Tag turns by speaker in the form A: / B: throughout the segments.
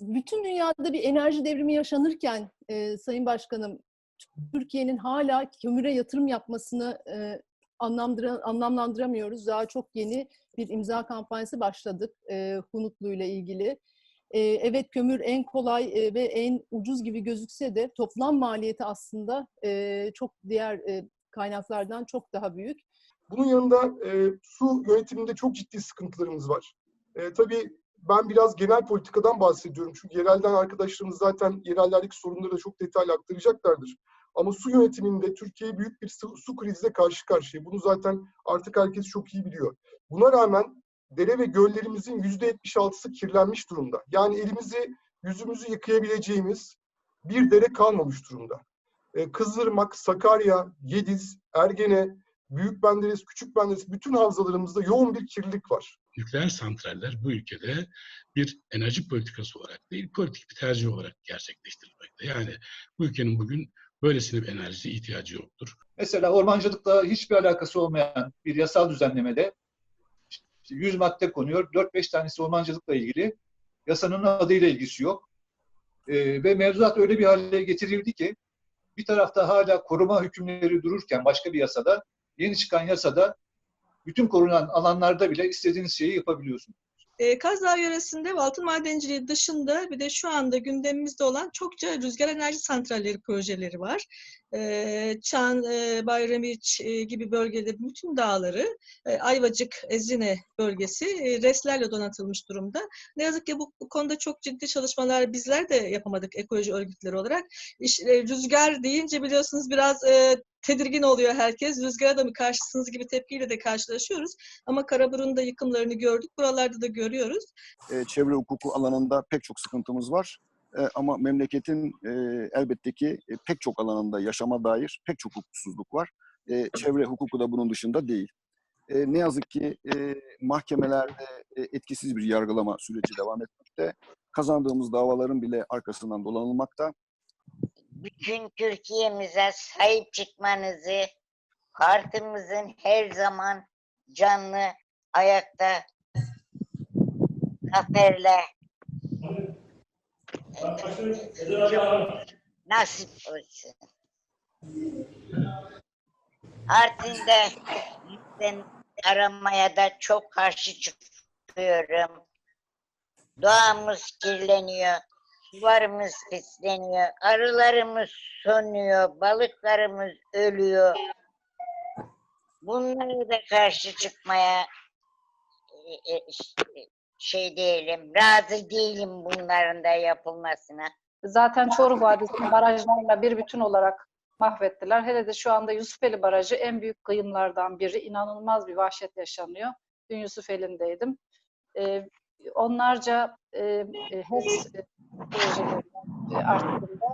A: bütün dünyada bir enerji devrimi yaşanırken e, Sayın Başkanım, Türkiye'nin hala kömüre yatırım yapmasını e, anlamdıra, anlamlandıramıyoruz. Daha çok yeni bir imza kampanyası başladık e, Hunutlu ile ilgili. E, evet kömür en kolay e, ve en ucuz gibi gözükse de toplam maliyeti aslında e, çok diğer e, kaynaklardan çok daha büyük.
B: Bunun yanında e, su yönetiminde çok ciddi sıkıntılarımız var. E, tabii ben biraz genel politikadan bahsediyorum. Çünkü yerelden arkadaşlarımız zaten yerellerdeki sorunları da çok detaylı aktaracaklardır. Ama su yönetiminde Türkiye büyük bir su, su krizle karşı karşıya. Bunu zaten artık herkes çok iyi biliyor. Buna rağmen dere ve göllerimizin %76'sı kirlenmiş durumda. Yani elimizi, yüzümüzü yıkayabileceğimiz bir dere kalmamış durumda. Ee, Kızılırmak, Sakarya, Yediz, Ergene, Büyük Menderes, Küçük Menderes bütün havzalarımızda yoğun bir kirlilik var.
C: Nükleer santraller bu ülkede bir enerji politikası olarak değil, politik bir tercih olarak gerçekleştirilmekte. Yani bu ülkenin bugün böylesine bir enerji ihtiyacı yoktur.
D: Mesela ormancılıkla hiçbir alakası olmayan bir yasal düzenlemede işte 100 madde konuyor. 4-5 tanesi ormancılıkla ilgili. Yasanın adıyla ilgisi yok. Ee, ve mevzuat öyle bir hale getirildi ki bir tarafta hala koruma hükümleri dururken başka bir yasada yeni çıkan yasada bütün korunan alanlarda bile istediğiniz şeyi yapabiliyorsunuz.
A: E, Kaz Dağı yöresinde ve altın madenciliği dışında bir de şu anda gündemimizde olan çokça rüzgar enerji santralleri projeleri var. E, Çan, e, Bayramiç e, gibi bölgede bütün dağları, e, Ayvacık, Ezine bölgesi e, reslerle donatılmış durumda. Ne yazık ki bu, konuda çok ciddi çalışmalar bizler de yapamadık ekoloji örgütleri olarak. Rüzgar deyince biliyorsunuz biraz tedirgin oluyor herkes. Rüzgara da mı karşısınız gibi tepkiyle de karşılaşıyoruz. Ama Karaburun'un da yıkımlarını gördük. Buralarda da görüyoruz.
E: e, çevre hukuku alanında pek çok sıkıntımız var. E, ama memleketin e, elbette ki e, pek çok alanında yaşama dair pek çok hukuksuzluk var. E, çevre hukuku da bunun dışında değil. E, ne yazık ki e, mahkemelerde e, etkisiz bir yargılama süreci devam etmekte. Kazandığımız davaların bile arkasından dolanılmakta.
F: Bütün Türkiye'mize sahip çıkmanızı, partimizin her zaman canlı, ayakta, zaferle nasip olsun. Artvin'de ben aramaya da çok karşı çıkıyorum. Doğamız kirleniyor. Sularımız pisleniyor, arılarımız sönüyor, balıklarımız ölüyor. Bunlara da karşı çıkmaya e, e, şey değilim, razı değilim bunların da yapılmasına.
A: Zaten Çoruh Vadisi'ni barajlarla bir bütün olarak mahvettiler. Hele de şu anda Yusufeli Barajı en büyük kıyımlardan biri. İnanılmaz bir vahşet yaşanıyor. Dün Yusufeli'ndeydim. Ee, onlarca e, e, HES e, projeleri e, arttığında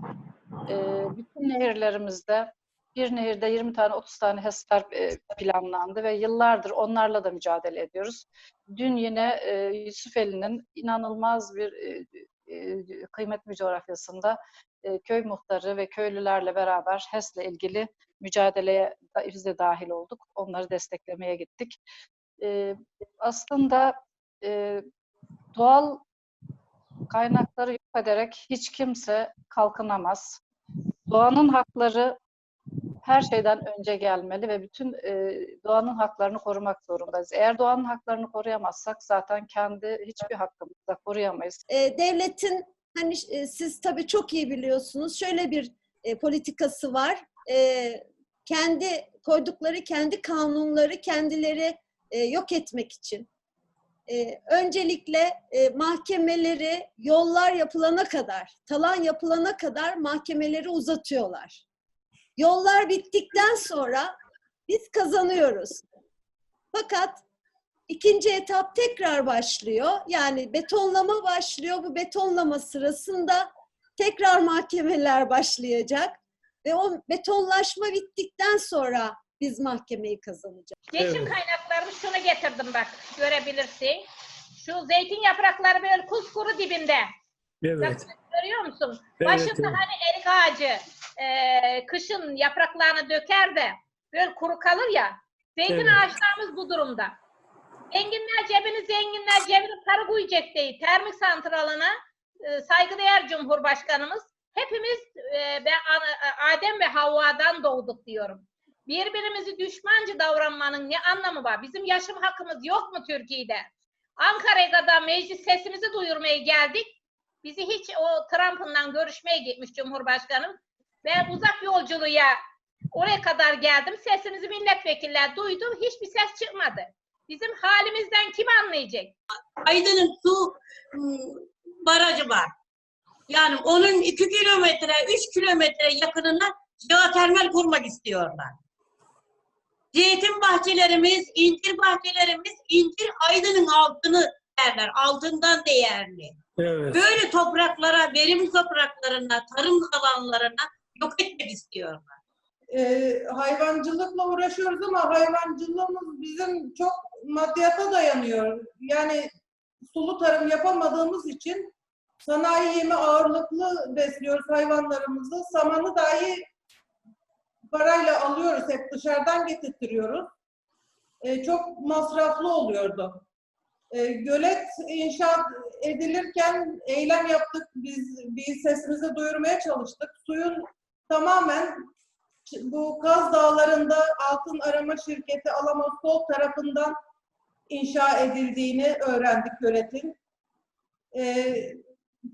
A: e, bütün nehirlerimizde bir nehirde 20 tane 30 tane HES'ler e, planlandı ve yıllardır onlarla da mücadele ediyoruz. Dün yine e, Yusufeli'nin inanılmaz bir e, e, kıymetli coğrafyasında e, köy muhtarı ve köylülerle beraber HES'le ilgili mücadeleye biz de dahil olduk. Onları desteklemeye gittik. E, aslında e, doğal kaynakları yok ederek hiç kimse kalkınamaz. Doğanın hakları her şeyden önce gelmeli ve bütün e, doğanın haklarını korumak zorundayız. Eğer doğanın haklarını koruyamazsak zaten kendi hiçbir hakkımızı da koruyamayız.
G: e, devletin hani e, siz tabii çok iyi biliyorsunuz şöyle bir e, politikası var. E, kendi koydukları kendi kanunları kendileri e, yok etmek için. E, öncelikle e, mahkemeleri yollar yapılana kadar, talan yapılana kadar mahkemeleri uzatıyorlar. Yollar bittikten sonra biz kazanıyoruz. Fakat İkinci etap tekrar başlıyor. Yani betonlama başlıyor. Bu betonlama sırasında tekrar mahkemeler başlayacak. Ve o betonlaşma bittikten sonra biz mahkemeyi kazanacağız.
H: Geçim kaynaklarını şunu getirdim bak görebilirsin. Şu zeytin yaprakları böyle kuskuru dibinde. Evet. Bak, görüyor musun? Evet, Başında evet. hani erik ağacı e, kışın yapraklarını döker de böyle kuru kalır ya. Zeytin Evet. ağaçlarımız bu durumda. Zenginler cebini zenginler cebini para koyacak değil. Termik santralına e, saygıdeğer Cumhurbaşkanımız hepimiz e, ben Ana- Adem ve Havva'dan doğduk diyorum. Birbirimizi düşmancı davranmanın ne anlamı var? Bizim yaşam hakkımız yok mu Türkiye'de? Ankara'ya kadar meclis sesimizi duyurmaya geldik. Bizi hiç o Trump'ından görüşmeye gitmiş Cumhurbaşkanım. Ben uzak yolculuğa oraya kadar geldim. Sesimizi milletvekiller duydu. Hiçbir ses çıkmadı. Bizim halimizden kim anlayacak?
I: Aydın'ın su ım, barajı var. Yani onun iki kilometre, üç kilometre yakınına jeotermal kurmak istiyorlar. Zeytin bahçelerimiz, incir bahçelerimiz, incir Aydın'ın altını derler. Altından değerli. Evet. Böyle topraklara, verim topraklarına, tarım alanlarına yok etmek istiyorlar.
J: e, hayvancılıkla uğraşıyoruz ama hayvancılığımız bizim çok maddiyata dayanıyor. Yani sulu tarım yapamadığımız için sanayi yemi ağırlıklı besliyoruz hayvanlarımızı. Samanı dahi parayla alıyoruz, hep dışarıdan getirtiyoruz. E, çok masraflı oluyordu. E, gölet inşaat edilirken eylem yaptık. Biz bir sesimizi duyurmaya çalıştık. Suyun tamamen bu Kaz Dağları'nda altın arama şirketi Alamos Sol tarafından inşa edildiğini öğrendik göletin. Ee,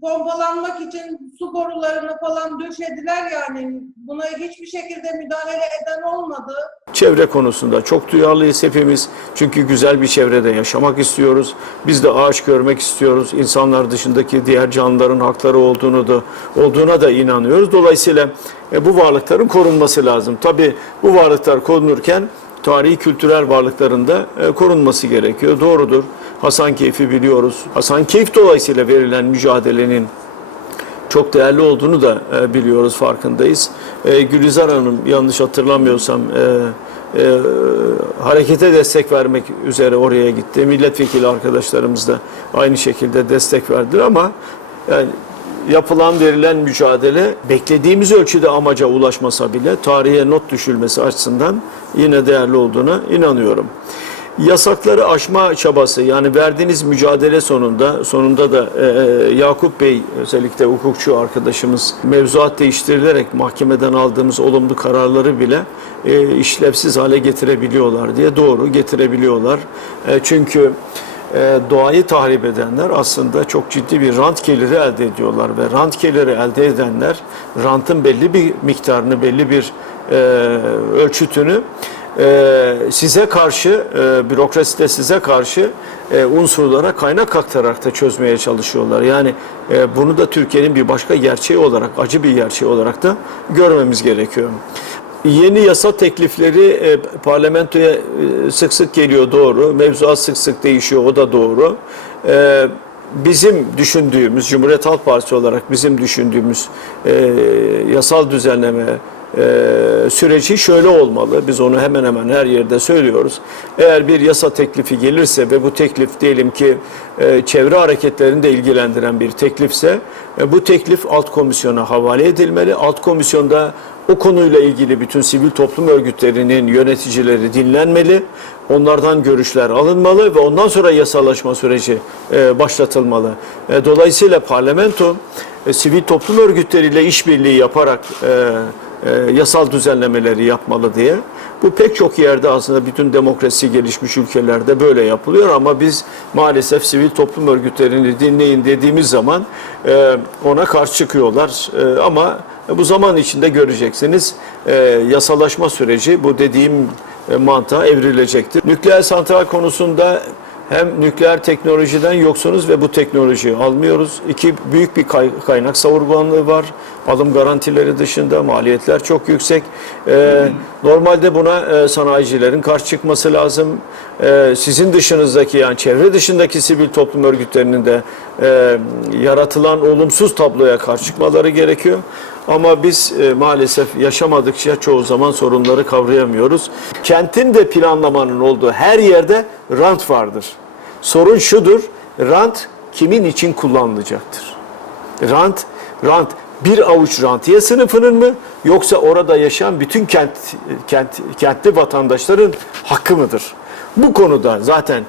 J: pompalanmak için su borularını falan döşediler yani. Buna hiçbir şekilde müdahale eden olmadı.
K: Çevre konusunda çok duyarlıyız hepimiz. Çünkü güzel bir çevrede yaşamak istiyoruz. Biz de ağaç görmek istiyoruz. İnsanlar dışındaki diğer canlıların hakları olduğunu da olduğuna da inanıyoruz. Dolayısıyla e, bu varlıkların korunması lazım. Tabii bu varlıklar korunurken tarihi kültürel varlıkların da e, korunması gerekiyor. Doğrudur. Hasankeyf'i biliyoruz. Hasankeyf dolayısıyla verilen mücadelenin çok değerli olduğunu da e, biliyoruz, farkındayız. E, Gülizar Hanım yanlış hatırlamıyorsam e, harekete destek vermek üzere oraya gitti. Milletvekili arkadaşlarımız da aynı şekilde destek verdiler ama yani yapılan verilen mücadele beklediğimiz ölçüde amaca ulaşmasa bile tarihe not düşülmesi açısından yine değerli olduğuna inanıyorum yasakları aşma çabası yani verdiğiniz mücadele sonunda sonunda da e, e, Yakup Bey özellikle hukukçu arkadaşımız mevzuat değiştirilerek mahkemeden aldığımız olumlu kararları bile e, işlevsiz hale getirebiliyorlar diye doğru getirebiliyorlar. E, çünkü e, doğayı tahrip edenler aslında çok ciddi bir rant geliri elde ediyorlar ve rant geliri elde edenler rantın belli bir miktarını belli bir e, ölçütünü e, size karşı, e, bürokraside size karşı e, unsurlara kaynak aktararak da çözmeye çalışıyorlar. Yani e, bunu da Türkiye'nin bir başka gerçeği olarak, acı bir gerçeği olarak da görmemiz gerekiyor. Yeni yasa teklifleri e, parlamentoya sık sık geliyor doğru. Mevzuat sık sık değişiyor o da doğru. Bizim düşündüğümüz, Cumhuriyet Halk Partisi olarak bizim düşündüğümüz yasal düzenleme e, süreci şöyle olmalı. Biz onu hemen hemen her yerde söylüyoruz. Eğer bir yasa teklifi gelirse ve bu teklif diyelim ki e, çevre hareketlerini de ilgilendiren bir teklifse e, bu teklif alt komisyona havale edilmeli. Alt komisyonda o konuyla ilgili bütün sivil toplum örgütlerinin yöneticileri dinlenmeli. Onlardan görüşler alınmalı ve ondan sonra yasalaşma süreci e, başlatılmalı. Dolayısıyla parlamento sivil toplum örgütleriyle işbirliği yaparak e, e, yasal düzenlemeleri yapmalı diye. Bu pek çok yerde aslında bütün demokrasi gelişmiş ülkelerde böyle yapılıyor ama biz maalesef sivil toplum örgütlerini dinleyin dediğimiz zaman e, ona karşı çıkıyorlar. E, ama bu zaman içinde göreceksiniz e, yasalaşma süreci bu dediğim e, mantığa evrilecektir. Nükleer santral konusunda hem nükleer teknolojiden yoksunuz ve bu teknolojiyi almıyoruz. İki büyük bir kay- kaynak savurganlığı var. Alım garantileri dışında maliyetler çok yüksek. Ee, normalde buna e, sanayicilerin karşı çıkması lazım. Ee, sizin dışınızdaki yani çevre dışındaki sivil toplum örgütlerinin de e, yaratılan olumsuz tabloya karşı çıkmaları gerekiyor. Ama biz e, maalesef yaşamadıkça çoğu zaman sorunları kavrayamıyoruz. Kentin de planlamanın olduğu her yerde rant vardır. Sorun şudur, rant kimin için kullanılacaktır? Rant, rant bir avuç rantiye sınıfının mı yoksa orada yaşayan bütün kent, kent kentli vatandaşların hakkı mıdır? Bu konuda zaten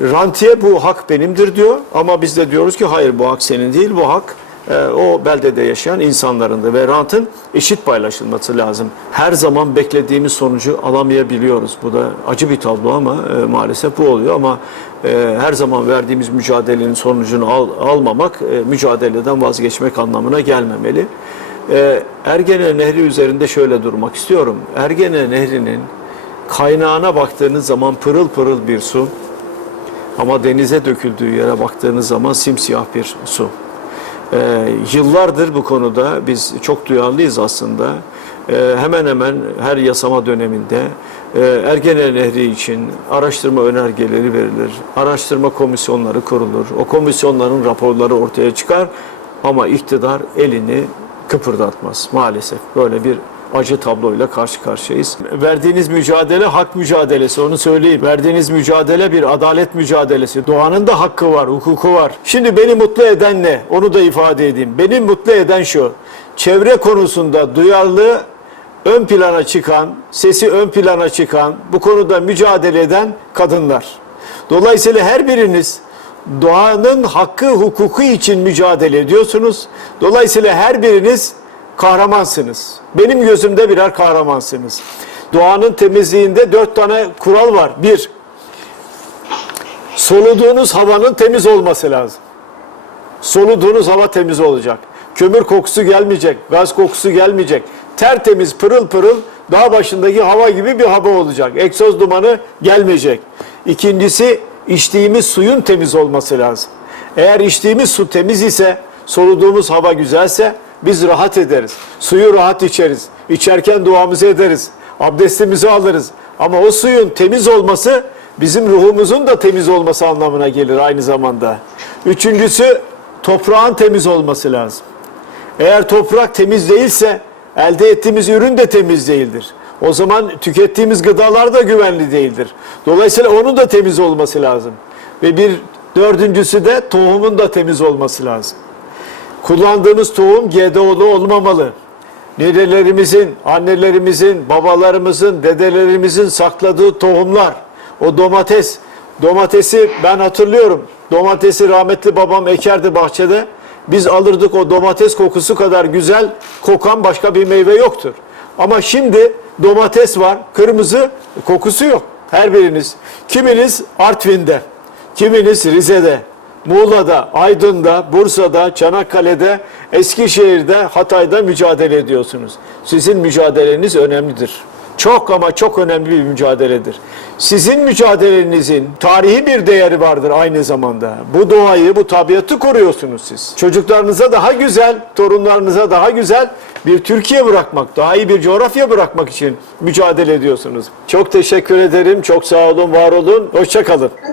K: Rantiye bu hak benimdir diyor ama biz de diyoruz ki hayır bu hak senin değil bu hak o beldede yaşayan insanlarındır ve rantın eşit paylaşılması lazım. Her zaman beklediğimiz sonucu alamayabiliyoruz. Bu da acı bir tablo ama e, maalesef bu oluyor ama e, her zaman verdiğimiz mücadelenin sonucunu al, almamak e, mücadeleden vazgeçmek anlamına gelmemeli. E, Ergene Nehri üzerinde şöyle durmak istiyorum. Ergene Nehri'nin kaynağına baktığınız zaman pırıl pırıl bir su ama denize döküldüğü yere baktığınız zaman simsiyah bir su. Ee, yıllardır bu konuda biz çok duyarlıyız aslında. Ee, hemen hemen her yasama döneminde e, Ergene Nehri için araştırma önergeleri verilir. Araştırma komisyonları kurulur. O komisyonların raporları ortaya çıkar ama iktidar elini kıpırdatmaz maalesef. Böyle bir acı tabloyla karşı karşıyayız. Verdiğiniz mücadele hak mücadelesi onu söyleyeyim. Verdiğiniz mücadele bir adalet mücadelesi. Doğanın da hakkı var, hukuku var. Şimdi beni mutlu eden ne? Onu da ifade edeyim. Beni mutlu eden şu. Çevre konusunda duyarlı ön plana çıkan, sesi ön plana çıkan, bu konuda mücadele eden kadınlar. Dolayısıyla her biriniz doğanın hakkı, hukuku için mücadele ediyorsunuz. Dolayısıyla her biriniz kahramansınız. Benim gözümde birer kahramansınız. Doğanın temizliğinde dört tane kural var. Bir, soluduğunuz havanın temiz olması lazım. Soluduğunuz hava temiz olacak. Kömür kokusu gelmeyecek, gaz kokusu gelmeyecek. Tertemiz, pırıl pırıl dağ başındaki hava gibi bir hava olacak. Egzoz dumanı gelmeyecek. İkincisi, içtiğimiz suyun temiz olması lazım. Eğer içtiğimiz su temiz ise, soluduğumuz hava güzelse biz rahat ederiz. Suyu rahat içeriz. İçerken duamızı ederiz. Abdestimizi alırız. Ama o suyun temiz olması bizim ruhumuzun da temiz olması anlamına gelir aynı zamanda. Üçüncüsü toprağın temiz olması lazım. Eğer toprak temiz değilse elde ettiğimiz ürün de temiz değildir. O zaman tükettiğimiz gıdalar da güvenli değildir. Dolayısıyla onun da temiz olması lazım. Ve bir dördüncüsü de tohumun da temiz olması lazım. Kullandığımız tohum GDO'lu olmamalı. Nerelerimizin, annelerimizin, babalarımızın, dedelerimizin sakladığı tohumlar, o domates, domatesi ben hatırlıyorum. Domatesi rahmetli babam ekerdi bahçede. Biz alırdık o domates kokusu kadar güzel kokan başka bir meyve yoktur. Ama şimdi domates var, kırmızı kokusu yok. Her biriniz. Kiminiz Artvin'de, kiminiz Rize'de, Muğla'da, Aydın'da, Bursa'da, Çanakkale'de, Eskişehir'de, Hatay'da mücadele ediyorsunuz. Sizin mücadeleniz önemlidir. Çok ama çok önemli bir mücadeledir. Sizin mücadelenizin tarihi bir değeri vardır aynı zamanda. Bu doğayı, bu tabiatı koruyorsunuz siz. Çocuklarınıza daha güzel, torunlarınıza daha güzel bir Türkiye bırakmak, daha iyi bir coğrafya bırakmak için mücadele ediyorsunuz. Çok teşekkür ederim. Çok sağ olun, var olun. Hoşça kalın.